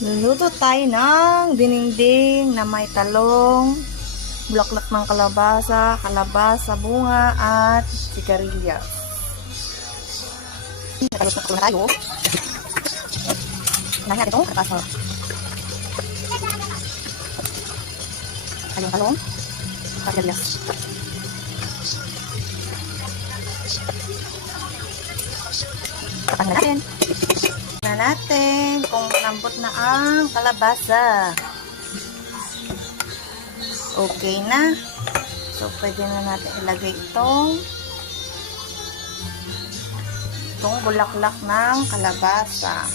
Luluto tayo ng dinengdeng na may talong, bulaklak ng kalabasa, bunga, at sigarilyas. Nakaluto na tayo. Unahin natin itong kalabasa. Talong, sigarilyas. Patangin natin. Na natin kung lambot na ang kalabasa. Okay na. So, pwede na natin ilagay itong bulaklak ng kalabasa.